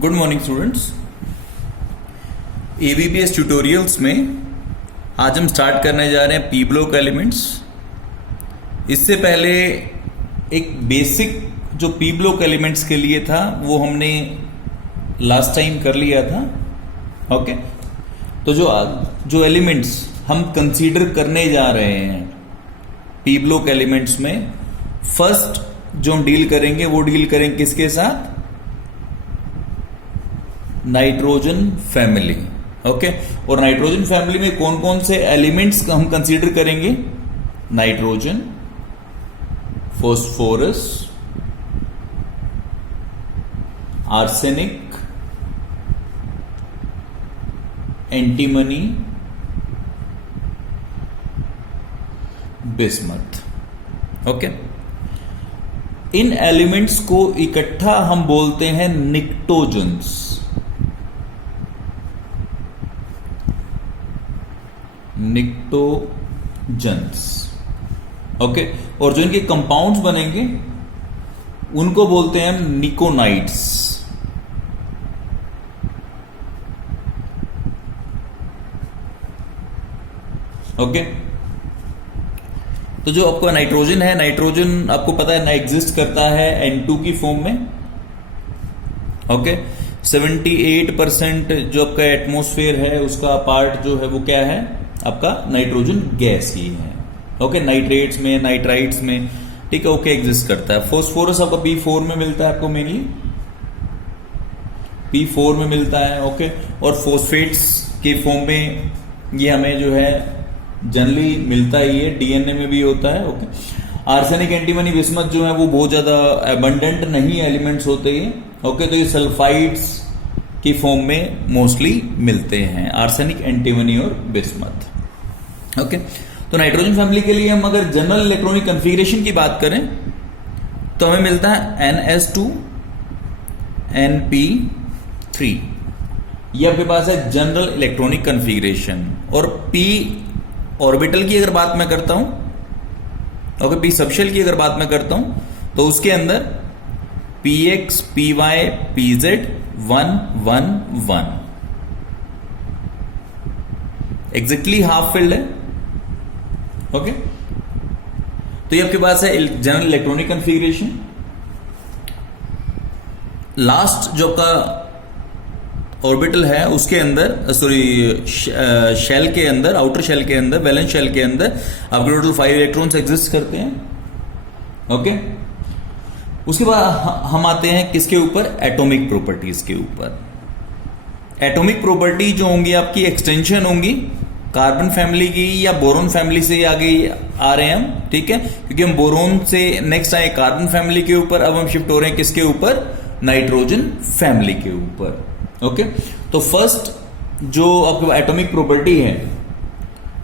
Good morning students. ABPS tutorials में आज हम स्टार्ट करने जा रहे हैं पी ब्लॉक एलिमेंट्स। इससे पहले एक बेसिक जो पी ब्लॉक एलिमेंट्स के लिए था वो हमने लास्ट टाइम कर लिया था। ओके, तो जो एलिमेंट्स हम कंसीडर करने जा रहे हैं पी ब्लॉक एलिमेंट्स में, फर्स्ट जो हम डील करेंगे वो डील करेंगे किसके साथ? Nitrogen family. ओके, और नाइट्रोजन फैमिली में कौन कौन से एलिमेंट्स हम कंसीडर करेंगे? Nitrogen, phosphorus, arsenic, antimony, bismuth. Okay, इन एलिमेंट्स को इकट्ठा हम बोलते हैं निक्टोजन्स। निक्टोजन्स। ओके, और जो इनके कंपाउंड्स बनेंगे उनको बोलते हैं हम निकोनाइड्स। ओके, तो जो आपका नाइट्रोजन है, नाइट्रोजन आपको पता है ना एग्जिस्ट करता है N2 की फॉर्म में। ओके, 78% जो आपका एटमॉस्फेयर है उसका पार्ट जो है वो क्या है? आपका नाइट्रोजन गैस ही है। ओके, नाइट्रेट्स में, नाइट्राइट्स में, ठीक है, ओके, एग्जिस्ट करता है। फॉस्फोरस आपका P4 में मिलता है, आपको मेनली P4 में मिलता है। ओके, और फॉस्फेट्स के फॉर्म में ये हमें जो है जनरली मिलता ही है, डीएनए में भी होता है। ओके, आर्सेनिक, एंटीमनी, बिस्मथ जो है वो बहुत ज्यादा एबंडेंट नहीं एलिमेंट्स होते हैं। ओके, तो ये सल्फाइड्स की फॉर्म में मोस्टली मिलते हैं, आर्सेनिक, एंटीमनी और बिस्मथ। ओके, तो नाइट्रोजन फैमिली के लिए हम अगर जनरल इलेक्ट्रॉनिक कॉन्फ़िगरेशन की बात करें तो हमें मिलता है NS2 NP3। ये आपके पास है जनरल इलेक्ट्रॉनिक कॉन्फ़िगरेशन। और p ऑर्बिटल की अगर बात मैं करता हूं, ओके, p सबशेल की अगर बात मैं करता हूं तो उसके अंदर px py pz 1 1 1 exactly half filled है। ओके, तो ये आपके पास है जनरल इलेक्ट्रॉनिक कॉन्फ़िगरेशन। लास्ट जो आपका ऑर्बिटल है उसके अंदर, शेल के अंदर, आउटर शेल के अंदर, वैलेंस शेल के अंदर आपके टोटल 5 इलेक्ट्रॉन्स एग्जिस्ट करते हैं। ओके, उसके बाद हम आते हैं किसके ऊपर? एटॉमिक प्रॉपर्टीज के ऊपर। एटॉमिक प्रॉपर्टी जो होंगी आपकी एक्सटेंशन होंगी कार्बन फैमिली की या बोरोन फैमिली से आगे आ रहे हैं हम, ठीक है, क्योंकि हम बोरोन से नेक्स्ट आए कार्बन फैमिली के ऊपर, अब हम शिफ्ट हो रहे हैं किसके ऊपर? नाइट्रोजन फैमिली के ऊपर। ओके, तो फर्स्ट जो आपके एटॉमिक प्रॉपर्टी है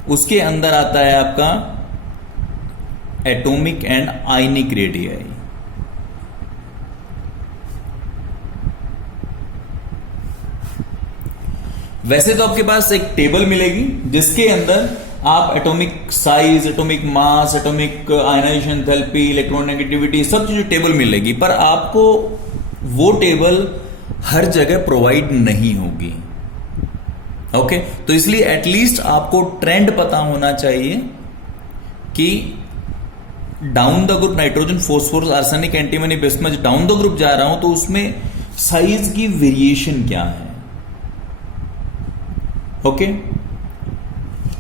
उसके अंदर आता है आपका एटॉमिक एंड आयनिक रेडियाई। वैसे तो आपके पास एक टेबल मिलेगी जिसके अंदर आप atomic size, atomic mass, atomic ionisation enthalpy, electron negativity, सब चीजें टेबल मिलेगी, पर आपको वो टेबल हर जगह प्रोवाइड नहीं होगी। ओके, तो इसलिए एटलीस्ट आपको ट्रेंड पता होना चाहिए कि down the group nitrogen, phosphorus, arsenic, antimony, bismuth, down the group जा रहा हूं तो उसमें साइज की वेरिएशन क्या है। ओके,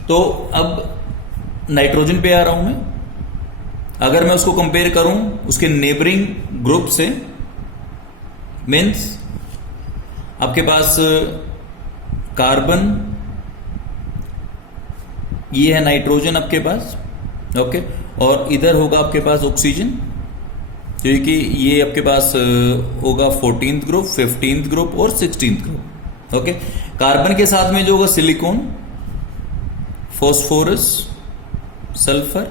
तो अब नाइट्रोजन पे आ रहा हूं मैं। अगर मैं उसको कंपेयर करूं उसके नेबरिंग ग्रुप से, मीन्स आपके पास कार्बन, ये है नाइट्रोजन आपके पास। ओके, और इधर होगा आपके पास ऑक्सीजन, क्योंकि ये आपके पास होगा 14th ग्रुप, 15th ग्रुप और 16th ग्रुप। ओके, कार्बन के साथ में जो होगा सिलिकॉन, फॉस्फोरस, सल्फर।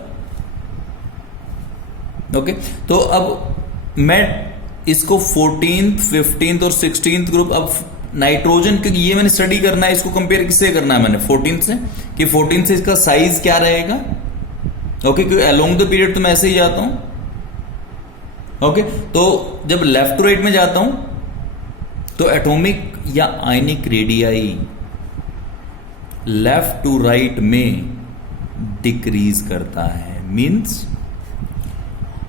ओके, तो अब मैं इसको 14th, 15th और 16th ग्रुप, अब नाइट्रोजन, क्योंकि ये मैंने स्टडी करना है, इसको कंपेयर किससे करना है मैंने? 14th से, कि 14th से इसका साइज क्या रहेगा। ओके, क्योंकि अलोंग द पीरियड तो मैं ऐसे ही जाता हूं। ओके, तो जब लेफ्ट टू राइट में जाता हूं तो एटॉमिक या ionic radii left to right में डिक्रीज करता है। मींस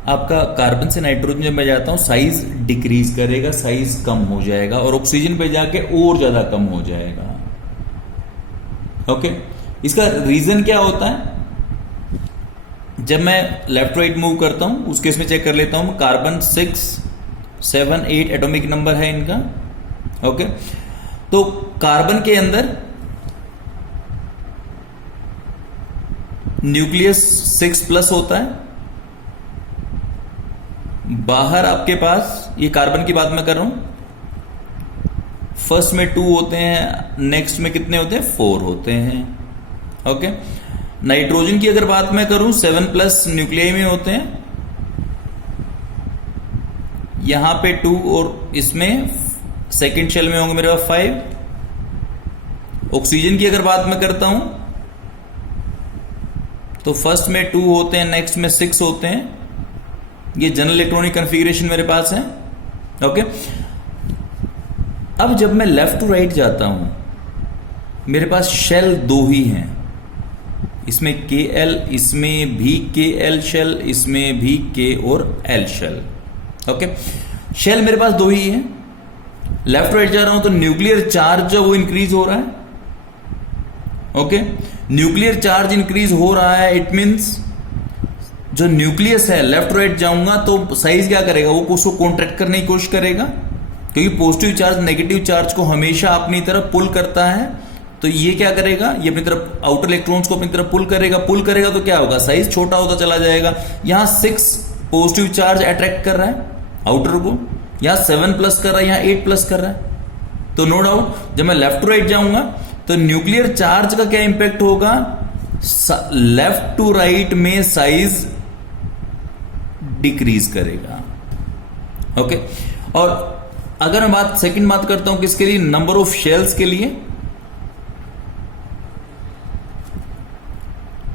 आपका कार्बन से नाइट्रोजन जब मैं जाता हूं साइज डिक्रीज करेगा, साइज कम हो जाएगा, और ऑक्सीजन पे जाके और ज्यादा कम हो जाएगा। ओके, इसका रीजन क्या होता है? जब मैं लेफ्ट राइट मूव करता हूं उस केस में चेक कर लेता हूं, कार्बन 6, 7, 8 एटॉमिक नंबर है इनका। ओके, तो कार्बन के अंदर न्यूक्लियस 6+ होता है, बाहर आपके पास, ये कार्बन की बात मैं कर रहा हूं, फर्स्ट में 2 होते हैं, नेक्स्ट में कितने होते हैं? 4 होते हैं। ओके, नाइट्रोजन की अगर बात मैं करूं 7+ न्यूक्लियाई में होते हैं, यहां पे 2 और इसमें सेकेंड शेल में होंगे मेरे पास 5। ऑक्सीजन की अगर बात मैं करता हूं तो फर्स्ट में 2 होते हैं, नेक्स्ट में 6 होते हैं। ये जनरल इलेक्ट्रॉनिक कॉन्फ़िगरेशन मेरे पास है। ओके, अब जब मैं लेफ्ट टू राइट जाता हूं मेरे पास शेल 2 ही हैं, इसमें KL, इसमें भी KL शेल, इसमें भी K और L शेल। ओके, शेल मेरे पास 2 ही है। लेफ्ट राइट जा रहा हूं तो न्यूक्लियर चार्ज जो वो इंक्रीज हो रहा है। ओके, न्यूक्लियर चार्ज इंक्रीज हो रहा है, इट मींस जो न्यूक्लियस है, लेफ्ट राइट जाऊंगा तो साइज क्या करेगा? वो उसको कॉन्ट्रैक्ट करने की कोशिश करेगा, क्योंकि पॉजिटिव चार्ज नेगेटिव चार्ज को हमेशा अपनी तरफ पुल करता है। तो ये क्या करेगा? ये अपनी तरफ आउटर इलेक्ट्रॉन्स को अपनी तरफ पुल करेगा। पुल करेगा तो क्या होगा? साइज छोटा होता चला जाएगा। यहां 6 पॉजिटिव चार्ज अट्रैक्ट कर रहा है आउटर को, यहां 7+ कर रहा है, यहां 8+ कर रहा है। तो नो डाउट जब मैं लेफ्ट टू राइट जाऊंगा तो न्यूक्लियर चार्ज का क्या इंपैक्ट होगा? लेफ्ट टू राइट में साइज डिक्रीज करेगा। ओके, और अगर मैं सेकंड बात करता हूं किसके लिए? नंबर ऑफ शेल्स के लिए,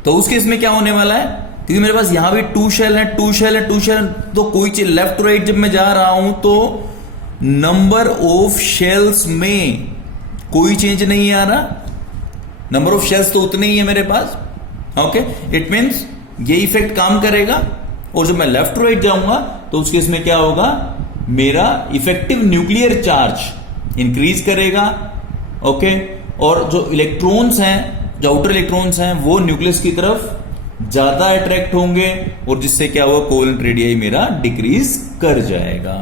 तो उस केस में क्या होने वाला है? क्योंकि मेरे पास यहां भी 2 शेल है, 2 शेल है, 2 शेल, तो कोई चीज लेफ्ट टू राइट जब मैं जा रहा हूं तो नंबर ऑफ शेल्स में कोई चेंज नहीं आ रहा। नंबर ऑफ शेल्स तो उतने ही है मेरे पास। ओके, इट मींस ये इफेक्ट काम करेगा। और जब मैं लेफ्ट टू राइट जाऊंगा तो उस केस में क्या होगा? मेरा इफेक्टिव न्यूक्लियर चार्ज इंक्रीज करेगा। ओके, और जो इलेक्ट्रॉन्स हैं, जो आउटर इलेक्ट्रॉन्स हैं, वो न्यूक्लियस की तरफ ज्यादा अट्रैक्ट होंगे, और जिससे क्या होगा? कोवेलेंट रेडियाई मेरा डिक्रीज कर जाएगा।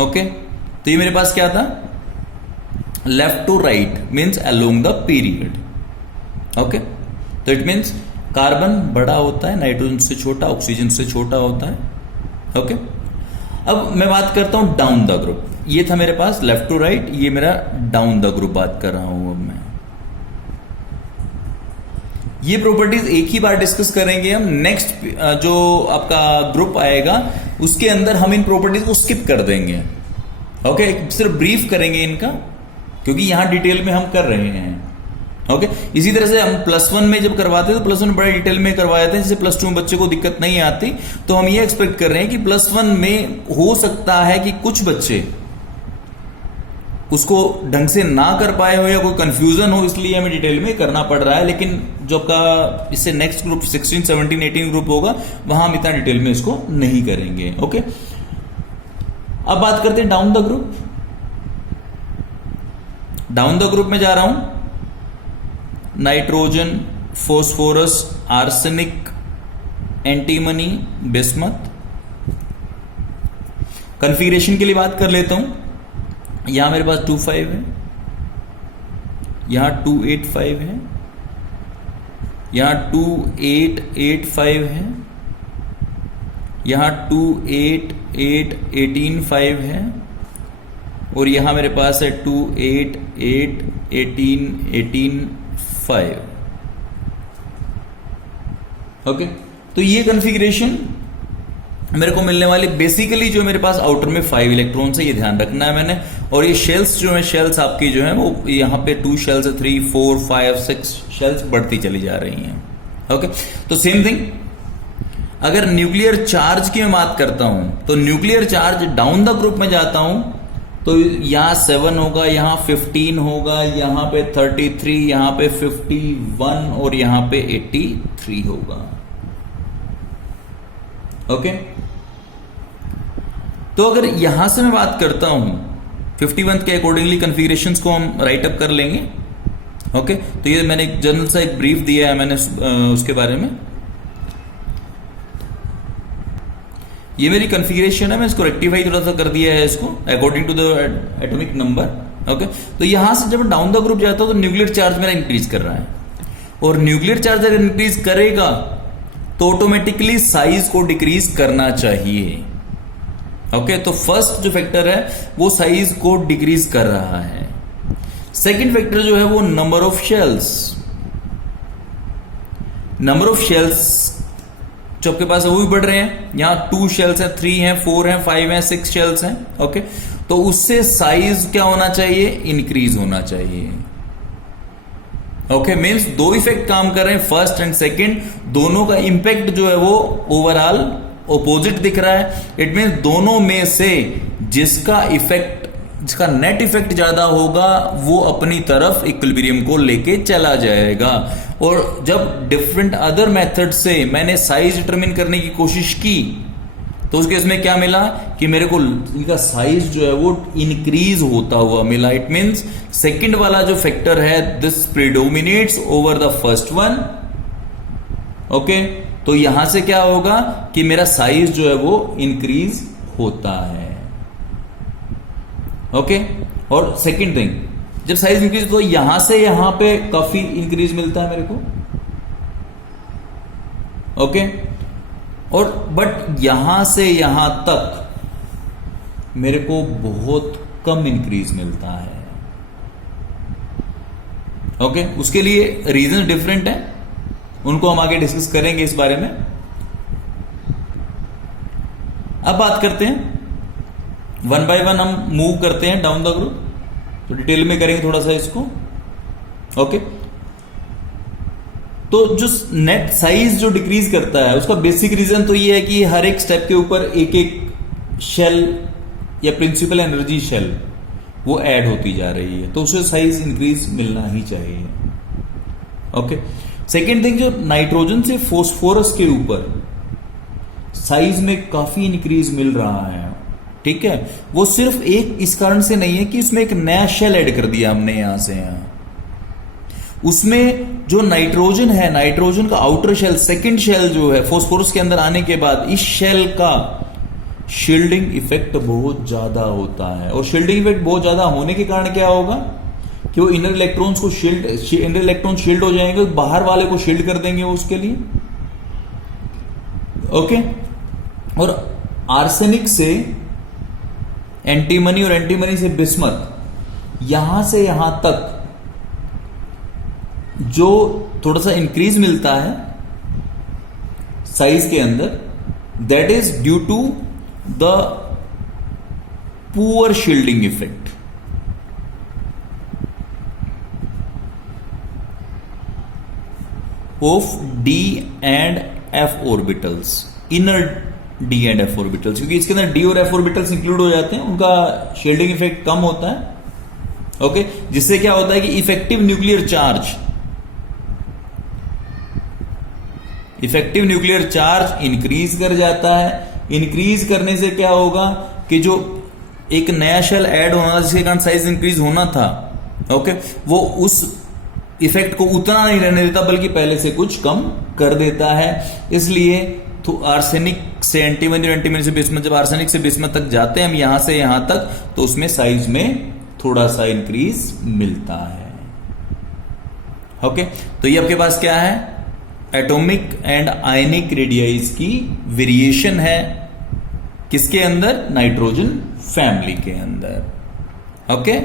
ओके, तो ये मेरे पास क्या था? Left to right means along the period. Okay, तो इट मीन्स कार्बन बड़ा होता है, नाइट्रोजन से छोटा, ऑक्सीजन से छोटा होता है। ओके, अब मैं बात करता हूं डाउन द ग्रुप। ये था मेरे पास लेफ्ट टू राइट, ये मेरा डाउन द ग्रुप बात कर रहा हूं अब मैं। ये प्रॉपर्टीज एक ही बार डिस्कस करेंगे हम। नेक्स्ट जो आपका ग्रुप आएगा उसके अंदर हम इन प्रॉपर्टीज को स्किप कर देंगे। ओके, सिर्फ ब्रीफ करेंगे इनका, क्योंकि यहां डिटेल में हम कर रहे हैं। ओके, इसी तरह से हम +1 में जब करवाते हैं तो +1 बड़े डिटेल में करवाए थे, जैसे +2 में बच्चे को दिक्कत नहीं आती। तो हम ये एक्सपेक्ट कर रहे हैं कि +1 में हो सकता है कि कुछ बच्चे उसको ढंग से ना कर पाए हो या कोई कंफ्यूजन हो, इसलिए हमें डिटेल में करना पड़ रहा है। लेकिन जो आपका इससे नेक्स्ट ग्रुप 16, 17, 18 ग्रुप होगा वहां हम इतना डिटेल में इसको नहीं करेंगे। ओके, अब बात करते हैं down the group. Down the group में जा रहा हूं, nitrogen, phosphorus, arsenic, antimony, bismuth. Configuration के लिए बात कर लेता हूं। यहां मेरे पास 2,5 है, यहां 2,8,5 है, यहां 2,8,8,5 है, यहां 2,8,8,18,5 है, और यहां मेरे पास है 2,8,8,18,18,5। ओके, तो ये कॉन्फ़िगरेशन मेरे को मिलने वाली। बेसिकली जो मेरे पास आउटर में 5 इलेक्ट्रॉन्स है, ये ध्यान रखना है मैंने। और ये शेल्स जो है, शेल्स आपकी जो है वो यहां पे 2 शेल्स है, 3, 4, 5, 6 शेल्स बढ़ती चली जा रही हैं। ओके, तो सेम थिंग अगर न्यूक्लियर चार्ज की मैं बात करता हूं तो nuclear charge down the group में जाता हूं तो यहां 7 होगा, यहां 15 होगा, यहां पे 33, यहां पे 51 और यहां पे 83 होगा। ओके, तो अगर यहां से मैं बात करता हूं 51 के अकॉर्डिंगली कॉन्फ़िगरेशंस को हम राइट अप कर लेंगे। ओके, तो ये मैंने एक जनरल सा एक ब्रीफ दिया है मैंने उसके बारे में। ये मेरी कॉन्फ़िगरेशन है, मैं इसको रेक्टिफाई थोड़ा सा कर दिया है इसको according to the atomic number. Okay, तो यहां से जब डाउन द ग्रुप जाता हूं तो न्यूक्लियर चार्ज मेरा इंक्रीज कर रहा है, और न्यूक्लियर चार्ज अगर इंक्रीज करेगा तो ऑटोमेटिकली साइज को डिक्रीज करना चाहिए। ओके, तो फर्स्ट जो फैक्टर है वो साइज को डिक्रीज कर रहा है। सेकेंड फैक्टर जो है वो number of shells. Number of shells जो आपके पास है वो भी बढ़ रहे हैं, यहां 2 शेल्स हैं, 3 हैं, 4 हैं, 5 हैं, 6 शेल्स हैं। ओके, तो उससे साइज क्या होना चाहिए, इंक्रीज होना चाहिए। ओके, मीन्स 2 इफेक्ट काम कर रहे हैं, फर्स्ट एंड सेकेंड, दोनों का इंपैक्ट जो है वो ओवरऑल ऑपोजिट दिख रहा है। इट मीन्स दोनों में से जिसका नेट इफेक्ट ज्यादा होगा वो अपनी तरफ इक्विलिब्रियम को लेके चला जाएगा। और जब डिफरेंट अदर मेथड से मैंने साइज डिटरमिन करने की कोशिश की तो उस केस में क्या मिला कि मेरे को इनका साइज जो है वो इंक्रीज होता हुआ मिला। इट मीन्स सेकंड वाला जो फैक्टर है this predominates over the first one. Okay, तो यहां से क्या होगा कि मेरा साइज जो है वो इंक्रीज होता है। ओके, और सेकंड थिंग, जब साइज इंक्रीज तो यहां से यहां पे काफी इंक्रीज मिलता है मेरे को। ओके, और बट यहां से यहां तक मेरे को बहुत कम इंक्रीज मिलता है। ओके, उसके लिए रीजन डिफरेंट है, उनको हम आगे डिस्कस करेंगे इस बारे में। अब बात करते हैं 1 बाय 1 हम मूव करते हैं डाउन द ग्रुप, तो डिटेल में करेंगे थोड़ा सा इसको। ओके, तो जो नेट साइज जो डिक्रीज करता है उसका बेसिक रीजन तो ये है कि हर एक स्टेप के ऊपर एक एक शेल या प्रिंसिपल एनर्जी शेल वो ऐड होती जा रही है, तो उसे साइज इंक्रीज मिलना ही चाहिए। ओके, सेकेंड थिंग, जो नाइट्रोजन से फोस्फोरस के ऊपर साइज में काफी इंक्रीज मिल रहा है, ठीक है, वो सिर्फ एक इस कारण से नहीं है कि उसमें एक नया शेल ऐड कर दिया हमने यहां से यहां। उसमें जो नाइट्रोजन है, नाइट्रोजन का आउटर शेल, सेकंड शेल जो है फोस्फोरस के अंदर आने के बाद, इस शेल का शील्डिंग इफेक्ट बहुत ज्यादा होता है। और शील्डिंग इफेक्ट बहुत ज्यादा होने के कारण क्या होगा कि वो इनर इलेक्ट्रॉन्स को इनर इलेक्ट्रॉन शील्ड हो जाएंगे, बाहर वाले को शील्ड कर देंगे उसके लिए। ओके, और आर्सेनिक से एंटीमनी और एंटीमनी से बिस्मथ, यहां से यहां तक जो थोड़ा सा इंक्रीज मिलता है साइज के अंदर, that is due to the poor shielding effect. Of d and f orbitals, inner d and f orbitals, क्योंकि इसके अंदर डी और एफ ऑर्बिटल्स इंक्लूड हो जाते हैं, उनका शील्डिंग इफेक्ट कम होता है। ओके, जिससे क्या होता है कि इफेक्टिव न्यूक्लियर चार्ज इंक्रीज कर जाता है। इंक्रीज करने से क्या होगा कि जो एक नया शेल ऐड होना था जिसके कारण साइज इंक्रीज होना था, ओके, वो उस इफेक्ट को उतना नहीं रहने देता बल्कि पहले से कुछ कम कर देता है। इसलिए तो आर्सेनिक से एंटीमनी और एंटीमनी से बिस्मथ, जब आर्सेनिक से बिस्मथ तक जाते हैं हम यहां से यहां तक, तो उसमें साइज में थोड़ा सा इंक्रीज मिलता है। ओके, तो ये आपके पास क्या है, एटॉमिक एंड आयनिक रेडियाइज की वेरिएशन है, किसके अंदर, नाइट्रोजन फैमिली के अंदर। ओके,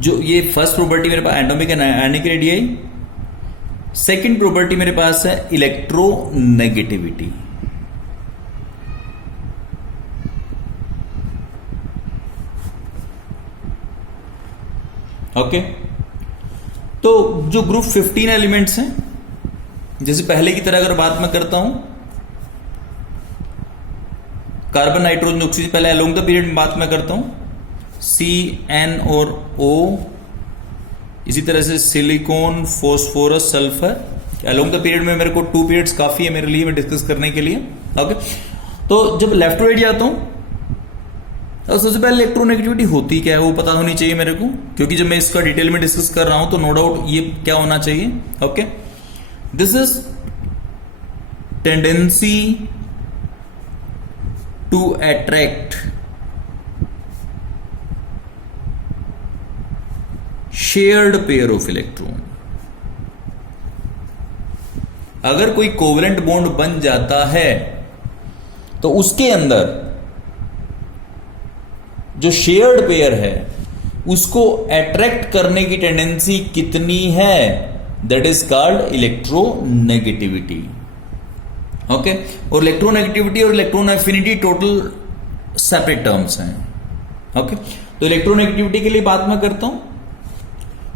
जो ये फर्स्ट प्रॉपर्टी मेरे पास atomic and ionic radii, second property मेरे पास है इलेक्ट्रोनेगेटिविटी। ओके, तो जो ग्रुप 15 एलिमेंट्स हैं, जैसे पहले की तरह अगर बात मैं करता हूं, कार्बन नाइट्रोजन ऑक्सीजन, पहले अलोंग द पीरियड में बात मैं करता हूं, CN और O, इसी तरह से silicon, phosphorus, sulphur. Along the period में मेरे को 2 पीरियड्स काफी है मेरे लिए मैं डिस्कस करने के लिए। ओके, तो जब लेफ्ट टू राइट जाता हूं तो सबसे पहले इलेक्ट्रोनेगेटिविटी होती क्या है वो पता होनी चाहिए मेरे को, क्योंकि जब मैं इसका डिटेल में डिस्कस कर रहा हूं तो नो डाउट ये क्या होना चाहिए। Okay, this is tendency to attract shared pair of electron. अगर कोई कोवलेंट बॉन्ड बन जाता है तो उसके अंदर जो शेयर्ड पेयर है उसको अट्रैक्ट करने की टेंडेंसी कितनी है, that is called electronegativity. Okay, और इलेक्ट्रोनेगेटिविटी और electron affinity total separate terms हैं। ओके, तो इलेक्ट्रोनेगेटिविटी के लिए बात मैं करता हूं,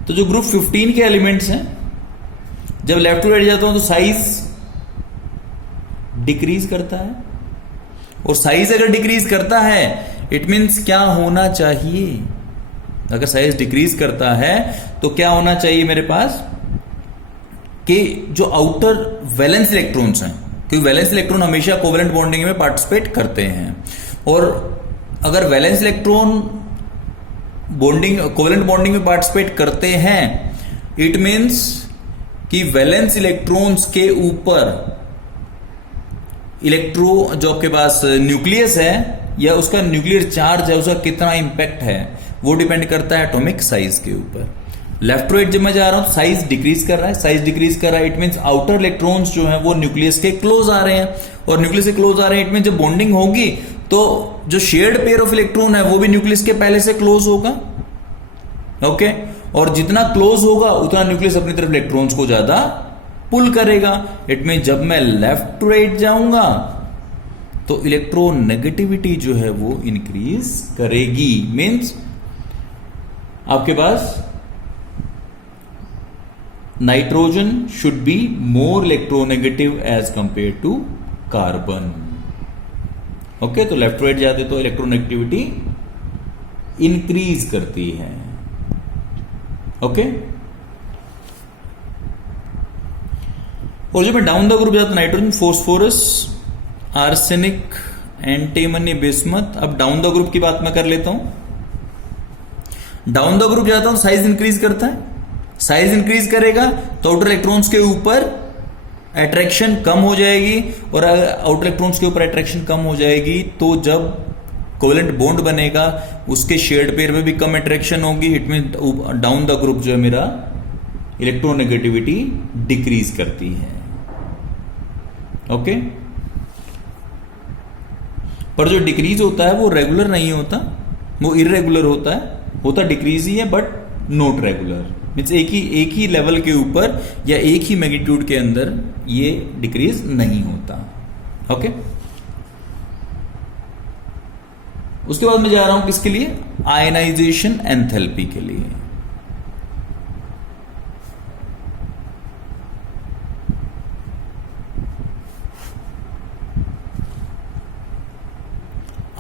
तो जो ग्रुप 15 के एलिमेंट्स हैं, जब लेफ्ट टू राइट जाता हूं तो साइज डिक्रीज करता है, और साइज अगर डिक्रीज करता है इट मींस क्या होना चाहिए, अगर साइज डिक्रीज करता है तो क्या होना चाहिए मेरे पास कि जो आउटर वैलेंस इलेक्ट्रॉन्स हैं, क्योंकि वैलेंस इलेक्ट्रॉन हमेशा कोवेलेंट बॉन्डिंग में पार्टिसिपेट करते हैं, और अगर valence electron bonding covalent bonding में पार्टिसिपेट करते हैं इट मींस कि वैलेंस इलेक्ट्रॉन्स के ऊपर इलेक्ट्रो जो आपके पास न्यूक्लियस है या उसका न्यूक्लियर चार्ज है उसका कितना इंपैक्ट है वो डिपेंड करता है एटॉमिक साइज के ऊपर। लेफ्ट टू राइट जब मैं जा रहा हूं साइज डिक्रीज कर रहा है, साइज डिक्रीज कर रहा है इट मींस आउटर इलेक्ट्रॉन्स जो है वो न्यूक्लियस के क्लोज आ रहे हैं, और न्यूक्लियस के क्लोज आ रहे हैं इट मींस जब बॉन्डिंग होगी तो जो शेयर्ड पेयर ऑफ इलेक्ट्रॉन है वो भी न्यूक्लियस के पहले से क्लोज होगा। ओके, और जितना क्लोज होगा उतना न्यूक्लियस अपनी तरफ इलेक्ट्रॉन्स को ज्यादा पुल करेगा। इट मीन जब मैं लेफ्ट टू राइट जाऊंगा तो इलेक्ट्रोनेगेटिविटी जो है वो इंक्रीज करेगी। मींस आपके पास nitrogen should be more electronegative as compare to carbon. Okay, तो लेफ्ट टू राइट जाते तो इलेक्ट्रोनेगेटिविटी इंक्रीज करती है। ओके, और जब मैं डाउन द ग्रुप जाता nitrogen, phosphorus, arsenic, antimony, bismuth. अब डाउन द ग्रुप की बात मैं कर लेता हूं। डाउन द ग्रुप जाता हूं साइज इंक्रीज करता है, साइज इंक्रीज करेगा तो आउटर इलेक्ट्रॉन्स के ऊपर अट्रैक्शन कम हो जाएगी, और आउटर इलेक्ट्रॉन्स के ऊपर अट्रैक्शन कम हो जाएगी तो जब कोवेलेंट बॉन्ड बनेगा उसके शेयर्ड पेयर में भी कम अट्रैक्शन होगी। It mean down the group जो है मेरा इलेक्ट्रोनेगेटिविटी डिक्रीज करती है। ओके, पर जो डिक्रीज होता है वो रेगुलर नहीं होता, वो इरेगुलर होता है, होता डिक्रीज ही है बट नॉट रेगुलर। मीन्स एक ही लेवल के ऊपर या एक ही मैग्नीट्यूड के अंदर ये डिक्रीज नहीं होता। ओके, उसके बाद मैं जा रहा हूं किसके लिए, आयनाइजेशन एंथैल्पी के लिए।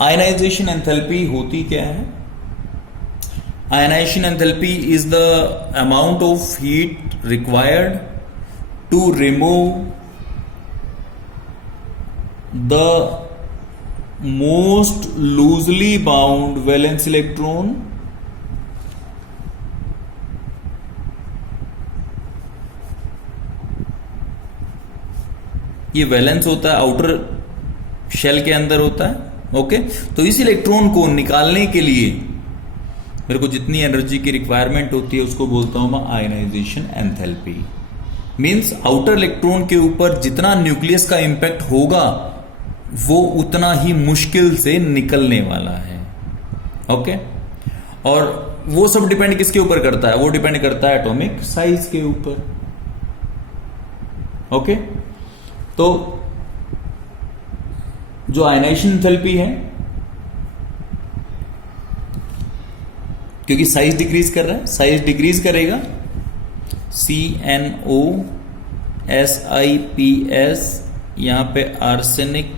आयनाइजेशन एंथैल्पी होती क्या है? Ionisation enthalpy is the amount of heat required to remove the most loosely bound valence electron ये वैलेंस होता है, आउटर शेल के अंदर होता है। ओके, तो इस इलेक्ट्रॉन को निकालने के लिए मेरे को जितनी एनर्जी की रिक्वायरमेंट होती है उसको बोलता हूं मैं ionisation enthalpy. Means outer electron के ऊपर जितना न्यूक्लियस का इंपैक्ट होगा वो उतना ही मुश्किल से निकलने वाला है। ओके, और वो सब डिपेंड किसके ऊपर करता है? वो डिपेंड करता है एटॉमिक साइज के ऊपर। ओके, तो जो आयनाइजेशन एंथैल्पी है क्योंकि साइज डिक्रीज कर रहा है, साइज डिक्रीज करेगा, CNO SiPs, यहां पे आर्सेनिक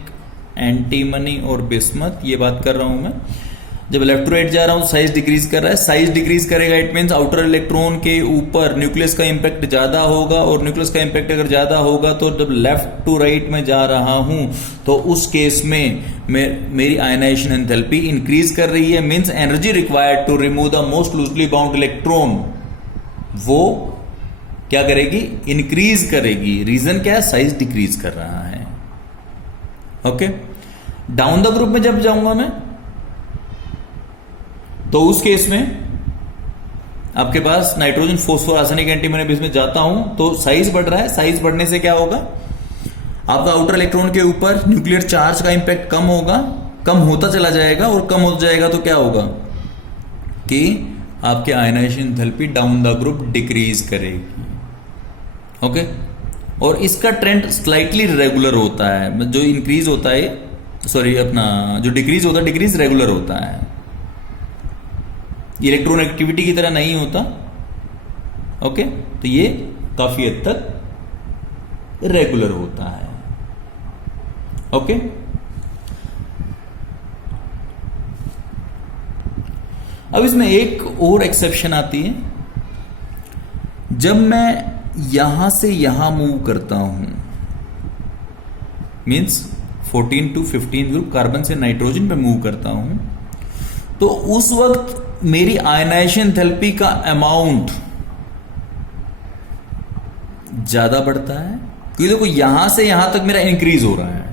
एंटीमनी और बिस्मथ, ये बात कर रहा हूं मैं। जब लेफ्ट टू राइट जा रहा हूं साइज डिक्रीज कर रहा है, साइज डिक्रीज करेगा इट मींस आउटर इलेक्ट्रॉन के ऊपर न्यूक्लियस का इंपैक्ट ज्यादा होगा, और न्यूक्लियस का इंपैक्ट अगर ज्यादा होगा तो जब लेफ्ट टू राइट में जा रहा हूं तो उस केस में मेरी आयनाइजेशन एंथैल्पी इंक्रीज कर रही है, means energy required to remove the most loosely bound electron वो क्या करेगी, इंक्रीज करेगी। रीजन क्या है, साइज डिक्रीज कर रहा है। ओके, डाउन द ग्रुप में जब जाऊंगा मैं तो उस केस में आपके पास nitrogen phosphor arsenic antimony base में जाता हूं तो साइज बढ़ रहा है। साइज बढ़ने से क्या होगा, आपका आउटर इलेक्ट्रॉन के ऊपर न्यूक्लियर चार्ज का इंपैक्ट कम होगा, कम होता चला जाएगा, और कम होता जाएगा तो क्या होगा कि आपके ionisation enthalpy down the group decrease करेगी। ओके, और इसका ट्रेंड स्लाइटली रेगुलर होता है, जो इंक्रीज होता है अपना जो डिक्रीज होता है डिक्रीज रेगुलर होता है, इलेक्ट्रॉन एक्टिविटी की तरह नहीं होता। ओके, तो ये काफी हद तक रेगुलर होता है। ओके, अब इसमें एक और एक्सेप्शन आती है, जब मैं यहां से यहां मूव करता हूं, मींस 14 to 15 ग्रुप कार्बन से नाइट्रोजन पे मूव करता हूं, तो उस वक्त मेरी आयनाइजेशन एंथैल्पी का अमाउंट ज्यादा बढ़ता है, क्योंकि देखो यहां से यहां तक मेरा इंक्रीज हो रहा है।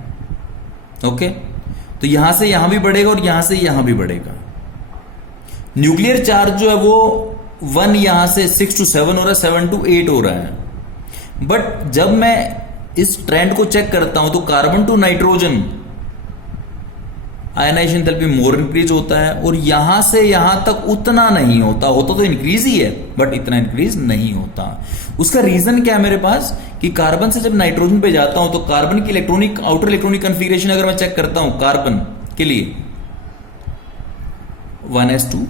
ओके, तो यहां से यहां भी बढ़ेगा और यहां से यहां भी बढ़ेगा। न्यूक्लियर चार्ज जो है वो 1 यहां से 6 to 7 हो रहा है, 7 to 8 हो रहा है। बट जब मैं इस ट्रेंड को चेक करता हूं तो carbon to nitrogen ionisation enthalpy more increase होता है, और यहां से यहां तक उतना नहीं होता तो इंक्रीज ही है बट इतना इंक्रीज नहीं होता। उसका रीजन क्या है मेरे पास, कि कार्बन से जब नाइट्रोजन पे जाता हूं तो कार्बन की इलेक्ट्रॉनिक आउटर इलेक्ट्रॉनिक कन्फिगरेशन अगर मैं चेक करता हूं कार्बन के लिए 1s2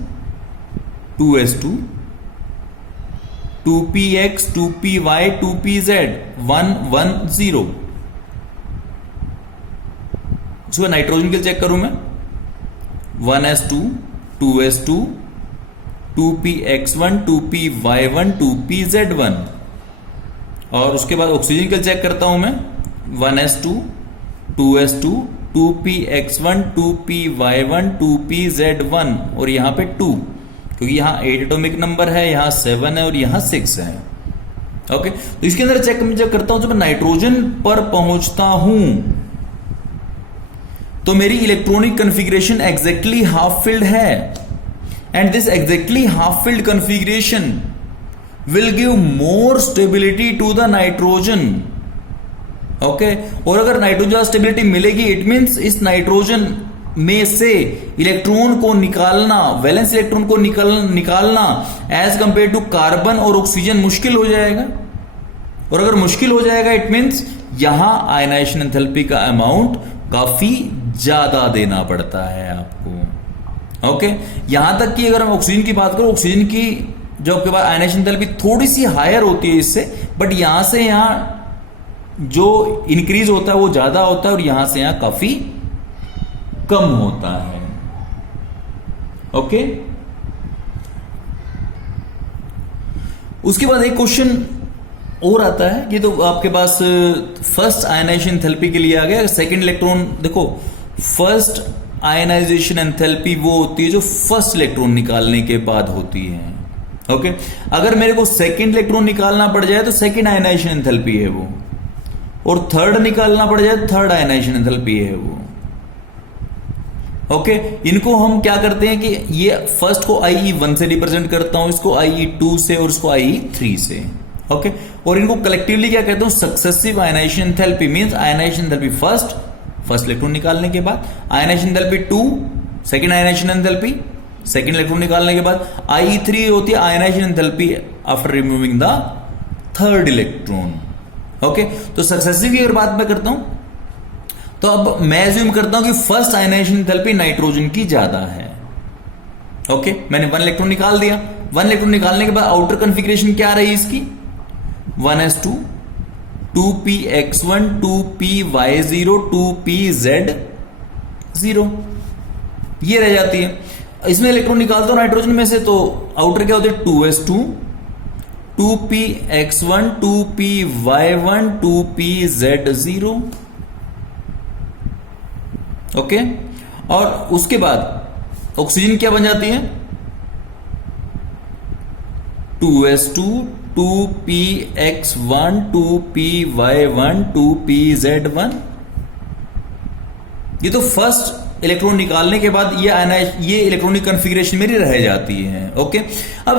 2s2 2px 2py 2pz 1 1 0, इसको नाइट्रोजन के लिए चेक करूं मैं 1s2 2s2 2px1 2py1 2pz1, और उसके बाद ऑक्सीजन के लिए चेक करता हूं मैं 1s2 2s2 2px1 2py1 2pz1, और यहां पे 2, क्योंकि यहां 8 एटॉमिक नंबर है, यहां 7 है और यहां 6 है। ओके, तो इसके अंदर चेक जब करता हूं, जब मैं नाइट्रोजन पर पहुंचता हूं तो मेरी electronic configuration exactly half filled है, and this exactly half filled configuration will give more stability to the nitrogen. Okay, और अगर नाइट्रोजन स्टेबिलिटी मिलेगी इट मींस इस नाइट्रोजन में से इलेक्ट्रॉन को निकालना, वैलेंस इलेक्ट्रॉन को निकालना एज कंपेयर टू कार्बन और ऑक्सीजन मुश्किल हो जाएगा, और अगर मुश्किल हो जाएगा इट मींस यहां आयनाइजेशन एंथैल्पी का अमाउंट काफी ज्यादा देना पड़ता है आपको। ओके, यहां तक कि अगर हम ऑक्सीजन की बात करें, ऑक्सीजन की जो आपके पास आयनाइजेशन एंथैल्पी थोड़ी सी हायर होती है इससे, बट यहां से यहां जो इंक्रीज होता है वो ज्यादा होता है, और यहां से यहां काफी कम होता है। ओके, उसके बाद एक क्वेश्चन और आता है, ये तो आपके पास फर्स्ट आयनाइजेशन एंथैल्पी के लिए आ गया। सेकंड इलेक्ट्रॉन देखो, फर्स्ट आयनाइजेशन एंथैल्पी वो होती है जो फर्स्ट इलेक्ट्रॉन निकालने के बाद होती है। ओके, अगर मेरे को सेकंड इलेक्ट्रॉन निकालना पड़ जाए तो सेकंड आयनाइजेशन एंथैल्पी है वो, और थर्ड निकालना पड़ जाए थर्ड आयनाइजेशन एंथैल्पी है वो। ओके, इनको हम क्या करते हैं कि ये फर्स्ट को IE1 से रिप्रेजेंट करता हूं, इसको IE2 से और इसको IE3 से। ओके, और इनको कलेक्टिवली क्या कहता हूं, successive ionisation enthalpy, means ionisation enthalpy first electron निकालने के बाद, ionisation enthalpy 2 second ionisation enthalpy second electron निकालने के बाद, IE3 होती है ionisation enthalpy after removing the third electron. Okay, तो सक्सेसिव की अगर बात मैं करता हूं तो अब मैं एज्यूम करता हूं कि फर्स्ट आयनाइजेशन एंथैल्पी नाइट्रोजन की ज्यादा है। ओके, मैंने 1 इलेक्ट्रॉन निकाल दिया। 1 इलेक्ट्रॉन निकालने के बाद आउटर कन्फिग्रेशन क्या रही इसकी, 1s2 2px1 2py0 2pz 0, ये रह जाती है। इसमें इलेक्ट्रॉन निकालता हूं नाइट्रोजन में से, तो आउटर क्या होते हैं 2s2, 2px1, 2py1, 2pz0। Okay, और उसके बाद ऑक्सीजन क्या बन जाती है 2s2, 2px1, 2py1, 2pz1। ये तो फर्स्ट इलेक्ट्रॉन निकालने के बाद ये इलेक्ट्रॉनिक कॉन्फ़िगरेशन मेरी रह जाती है। ओके, अब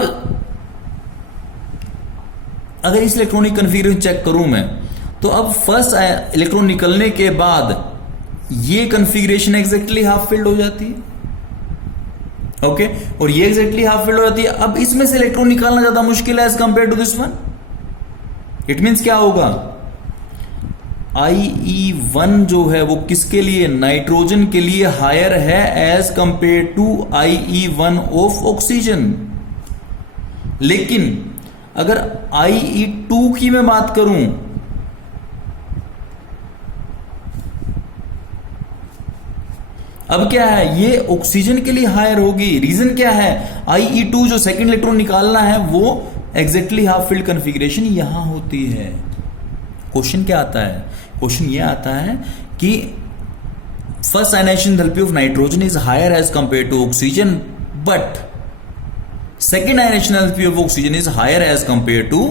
अगर इस इलेक्ट्रॉनिक कॉन्फ़िगरेशन चेक करूं मैं, तो अब फर्स्ट इलेक्ट्रॉन निकलने के बाद ये कॉन्फ़िगरेशन एग्जैक्टली हाफ फिल्ड हो जाती है। ओके, और ये एग्जैक्टली हाफ फिल्ड हो जाती है। अब इसमें से इलेक्ट्रॉन निकालना ज्यादा मुश्किल है as compare to this one. It means क्या होगा, IE1 जो है वो किसके लिए, नाइट्रोजन के लिए हायर है as compare to IE1 of oxygen. लेकिन अगर IE2 की मैं बात करूं, अब क्या है, ये ऑक्सीजन के लिए हायर होगी। रीजन क्या है, IE2 जो सेकंड इलेक्ट्रॉन निकालना है वो एग्जैक्टली हाफ फील्ड कॉन्फ़िगरेशन यहां होती है। क्वेश्चन क्या आता है, क्वेश्चन ये आता है कि first ionisation enthalpy of nitrogen is higher as compare to oxygen, but second ionisation enthalpy of oxygen is higher as compare to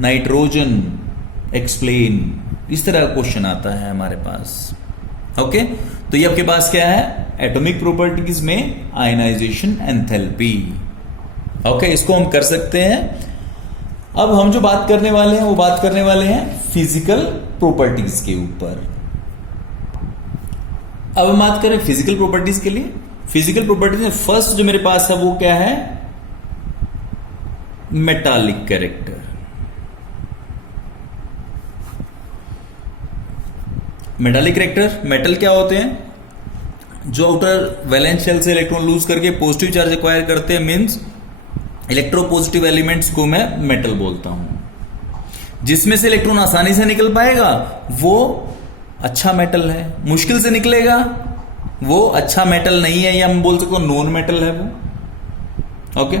nitrogen, explain. इस तरह का क्वेश्चन आता है हमारे पास। ओके, तो ये आपके पास क्या है, एटॉमिक प्रॉपर्टीज में आयनाइजेशन एंथैल्पी। ओके, इसको हम कर सकते हैं। अब हम जो बात करने वाले हैं वो बात करने वाले हैं फिजिकल प्रॉपर्टीज के ऊपर। अब हम बात करें फिजिकल प्रॉपर्टीज के लिए। फिजिकल प्रॉपर्टीज में फर्स्ट जो मेरे पास है वो क्या है, metallic character. Metallic character, metal क्या होते हैं, जो आउटर वैलेंस शेल से इलेक्ट्रॉन लूज करके पॉजिटिव चार्ज एक्वायर करते हैं, मींस इलेक्ट्रोपॉजिटिव एलिमेंट्स को मैं मेटल बोलता हूं। जिसमें से इलेक्ट्रॉन आसानी से निकल पाएगा वो अच्छा मेटल है, मुश्किल से निकलेगा वो अच्छा मेटल नहीं है, या हम बोल सकते हैं नॉन मेटल है वो। ओके,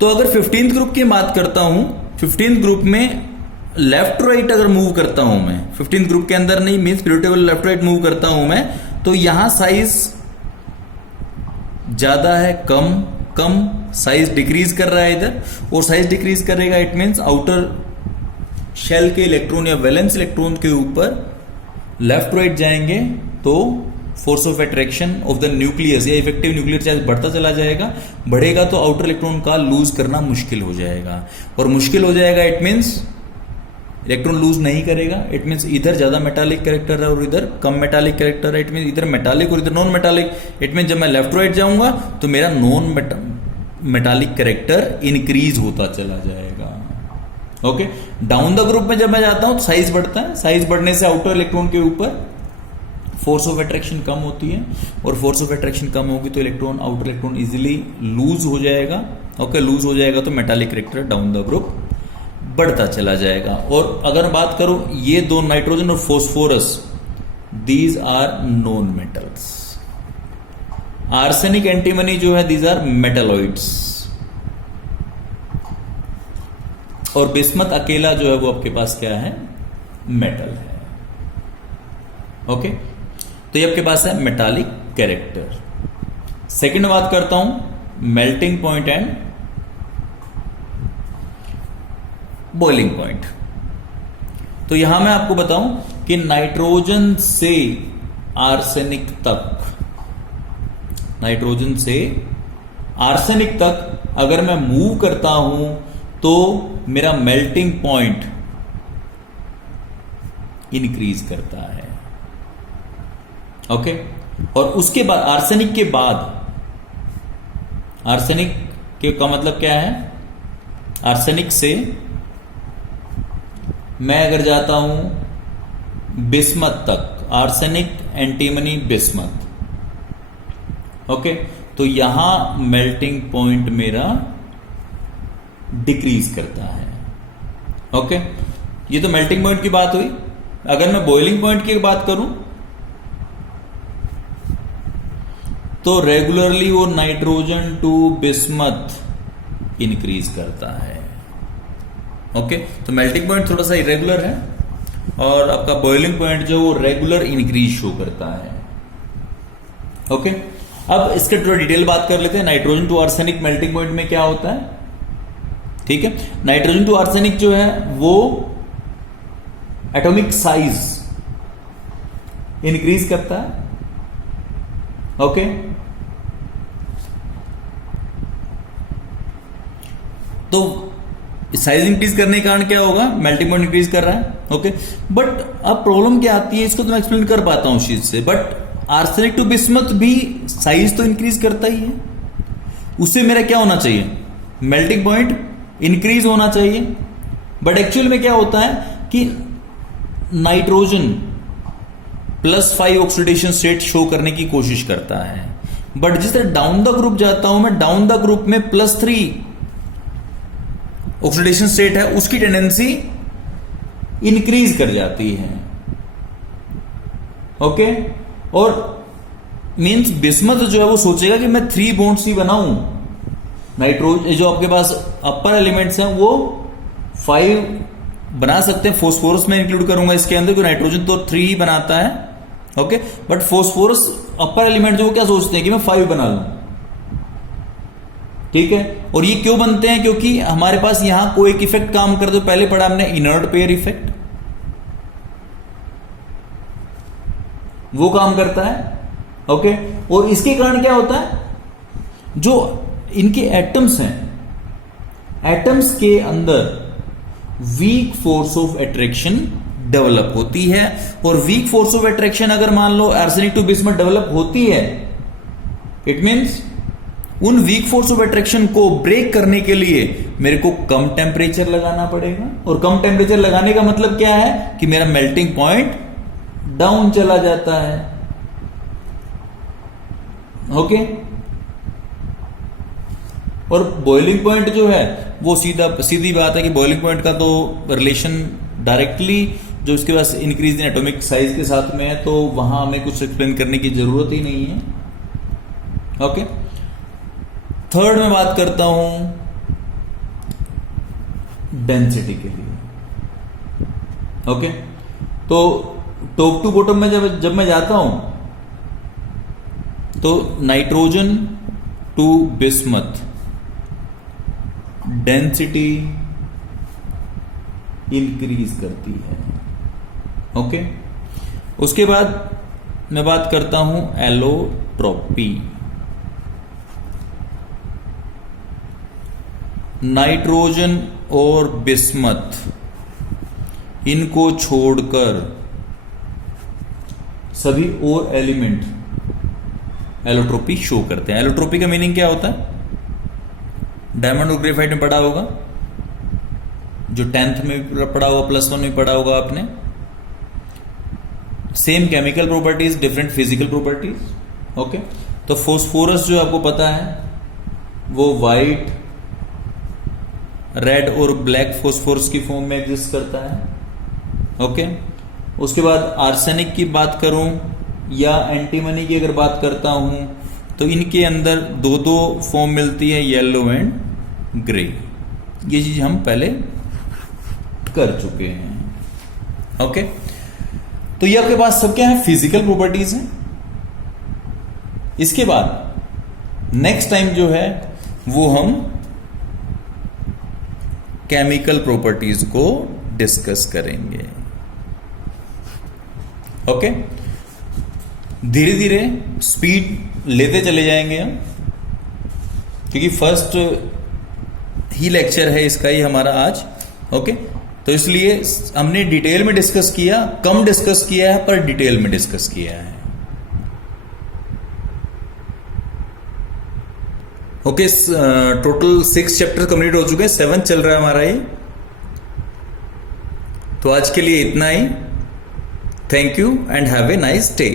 तो अगर 15th ग्रुप की बात करता हूं, 15th ग्रुप में लेफ्ट राइट अगर मूव करता हूं मैं, 15th ग्रुप के अंदर नहीं, means periodic left right move करता हूं मैं, तो यहां साइज ज्यादा है, कम साइज डिक्रीज कर रहा है इधर, और साइज डिक्रीज करेगा इट मींस आउटर शेल के इलेक्ट्रॉन या वैलेंस इलेक्ट्रॉन के ऊपर लेफ्ट राइट जाएंगे तो force of attraction of the nucleus या इफेक्टिव न्यूक्लियर चार्ज बढ़ता चला जाएगा। बढ़ेगा तो आउटर इलेक्ट्रॉन का लूज करना मुश्किल हो जाएगा, और मुश्किल हो जाएगा इट मींस इलेक्ट्रॉन लूज नहीं करेगा। इट मींस इधर ज्यादा मेटालिक कैरेक्टर है और इधर कम मेटालिक कैरेक्टर है। इट मींस इधर मेटालिक और इधर नॉन मेटालिक। इट मींस जब मैं लेफ्ट राइट जाऊंगा तो मेरा नॉन मेटालिक कैरेक्टर इंक्रीज होता चला जाएगा। ओके, डाउन द ग्रुप में जब मैं जाता हूं तो साइज बढ़ता है, साइज बढ़ने से आउटर इलेक्ट्रॉन के ऊपर फोर्स ऑफ अट्रैक्शन कम होती है, और फोर्स ऑफ अट्रैक्शन कम होगी तो electron outer electron easily loose हो जाएगा। ओके, लूज हो जाएगा तो metallic character down the group बढ़ता चला जाएगा। और अगर बात करूं ये दो नाइट्रोजन और phosphorus, these are non metals. Arsenic antimony जो है दीज आर मेटालॉइड्स, और बिस्मथ अकेला जो है वो आपके पास क्या है, मेटल है। ओके, तो ये आपके पास है मेटालिक कैरेक्टर। सेकंड बात करता हूं melting point and boiling point. तो यहां मैं आपको बताऊं कि नाइट्रोजन से आर्सेनिक तक, नाइट्रोजन से आर्सेनिक तक अगर मैं मूव करता हूं तो मेरा मेल्टिंग पॉइंट इंक्रीज करता है। ओके, और उसके बाद आर्सेनिक के बाद, आर्सेनिक के का मतलब क्या है, आर्सेनिक से मैं अगर जाता हूं बिस्मथ तक, आर्सेनिक एंटीमनी बिस्मथ। ओके, तो यहां मेल्टिंग पॉइंट मेरा डिक्रीज करता है। ओके, ये तो मेल्टिंग पॉइंट की बात हुई। अगर मैं बॉइलिंग पॉइंट की बात करूं तो रेगुलरली वो नाइट्रोजन टू बिस्मथ इंक्रीज करता है। ओके, तो मेल्टिंग पॉइंट थोड़ा सा इरेगुलर है और आपका बॉइलिंग पॉइंट जो वो रेगुलर इंक्रीज शो करता है। ओके, अब इसके थोड़ा डिटेल बात कर लेते हैं। Nitrogen to arsenic melting point में क्या होता है, ठीक है। नाइट्रोजन टू आर्सेनिक जो है वो एटॉमिक साइज इंक्रीज करता है। ओके, तो साइज इंक्रीज करने के कारण क्या होगा, मेल्टिंग पॉइंट इंक्रीज कर रहा है। ओके, बट अब प्रॉब्लम क्या आती है, इसको तो मैं एक्सप्लेन कर पाता हूं उस चीज से, बट आर्सेनिक टू बिस्मथ भी साइज तो इंक्रीज करता ही है। उससे मेरा क्या होना चाहिए, मेल्टिंग पॉइंट इंक्रीज होना चाहिए। बट एक्चुअल में क्या होता है कि नाइट्रोजन +5 ऑक्सीडेशन स्टेट शो करने की कोशिश करता है, बट जिस तरह डाउन द ग्रुप जाता हूं मैं, डाउन द ग्रुप में +3 ऑक्सीडेशन स्टेट है, उसकी टेंडेंसी इंक्रीज कर जाती है। ओके, और मींस बिस्मथ जो है वो सोचेगा कि मैं 3 बॉन्ड्स ही बनाऊं। नाइट्रोजन जो आपके पास अपर एलिमेंट्स हैं वो 5 बना सकते हैं। फॉस्फोरस में इंक्लूड करूंगा इसके अंदर, क्योंकि नाइट्रोजन तो 3 ही बनाता है। Okay, but phosphorus upper element जो वो क्या सोचते हैं कि मैं 5 बना लूं, ठीक है। और ये क्यों बनते हैं, क्योंकि हमारे पास यहां कोई एक इफेक्ट काम करते, पहले पढ़ा हमने इनर्ट पेयर इफेक्ट, वो काम करता है। ओके, और इसके कारण क्या होता है, जो इनके एटम्स हैं, एटम्स के अंदर weak force of attraction develop होती है। और वीक फोर्स ऑफ अट्रैक्शन अगर मान लो आर्सेनिक टू बिस्मथ डेवलप होती है, इट मींस उन वीक फोर्स ऑफ अट्रैक्शन को ब्रेक करने के लिए मेरे को कम टेम्परेचर लगाना पड़ेगा। और कम टेम्परेचर लगाने का मतलब क्या है कि मेरा मेल्टिंग पॉइंट डाउन चला जाता है। ओके, और बॉइलिंग पॉइंट जो है वो सीधी बात है कि बॉइलिंग पॉइंट का तो रिलेशन डायरेक्टली जो इसके पास इंक्रीज इन एटॉमिक साइज के साथ में है, तो वहां हमें कुछ एक्सप्लेन करने की जरूरत ही नहीं है। ओके, थर्ड में बात करता हूं डेंसिटी के लिए। ओके, तो टॉप टू बॉटम में जब मैं जाता हूं तो nitrogen to bismuth density increase करती है। ओके, उसके बाद मैं बात करता हूं एलोट्रोपी। नाइट्रोजन और बिस्मथ इनको छोड़कर सभी और एलिमेंट एलोट्रोपी शो करते हैं। एलोट्रोपी का मीनिंग क्या होता है, डायमंड और ग्रेफाइट में पढ़ा होगा, जो 10th में पढ़ा होगा, +1 में पढ़ा होगा आपने। Same chemical properties, different physical properties. Okay, तो फॉस्फोरस जो आपको पता है वो व्हाइट, रेड और ब्लैक फॉस्फोरस की फॉर्म में एग्जिस्ट करता है। ओके, उसके बाद आर्सेनिक की बात करूं या एंटीमनी की अगर बात करता हूं तो इनके अंदर 2 फॉर्म मिलती है, येलो एंड ग्रे। ये चीज हम पहले कर चुके हैं। ओके, तो ये आपके पास सब क्या है, फिजिकल प्रॉपर्टीज हैं। इसके बाद नेक्स्ट टाइम जो है वो हम केमिकल प्रॉपर्टीज को डिस्कस करेंगे। ओके, धीरे धीरे स्पीड लेते चले जाएंगे हम, क्योंकि फर्स्ट ही लेक्चर है इसका ही हमारा आज। ओके, तो इसलिए हमने डिटेल में डिस्कस किया, कम डिस्कस किया है पर डिटेल में डिस्कस किया है। ओके, टोटल 6 चैप्टर कंप्लीट हो चुके हैं, 7 चल रहा है हमारा ये। तो आज के लिए इतना ही। Thank you and have a nice day.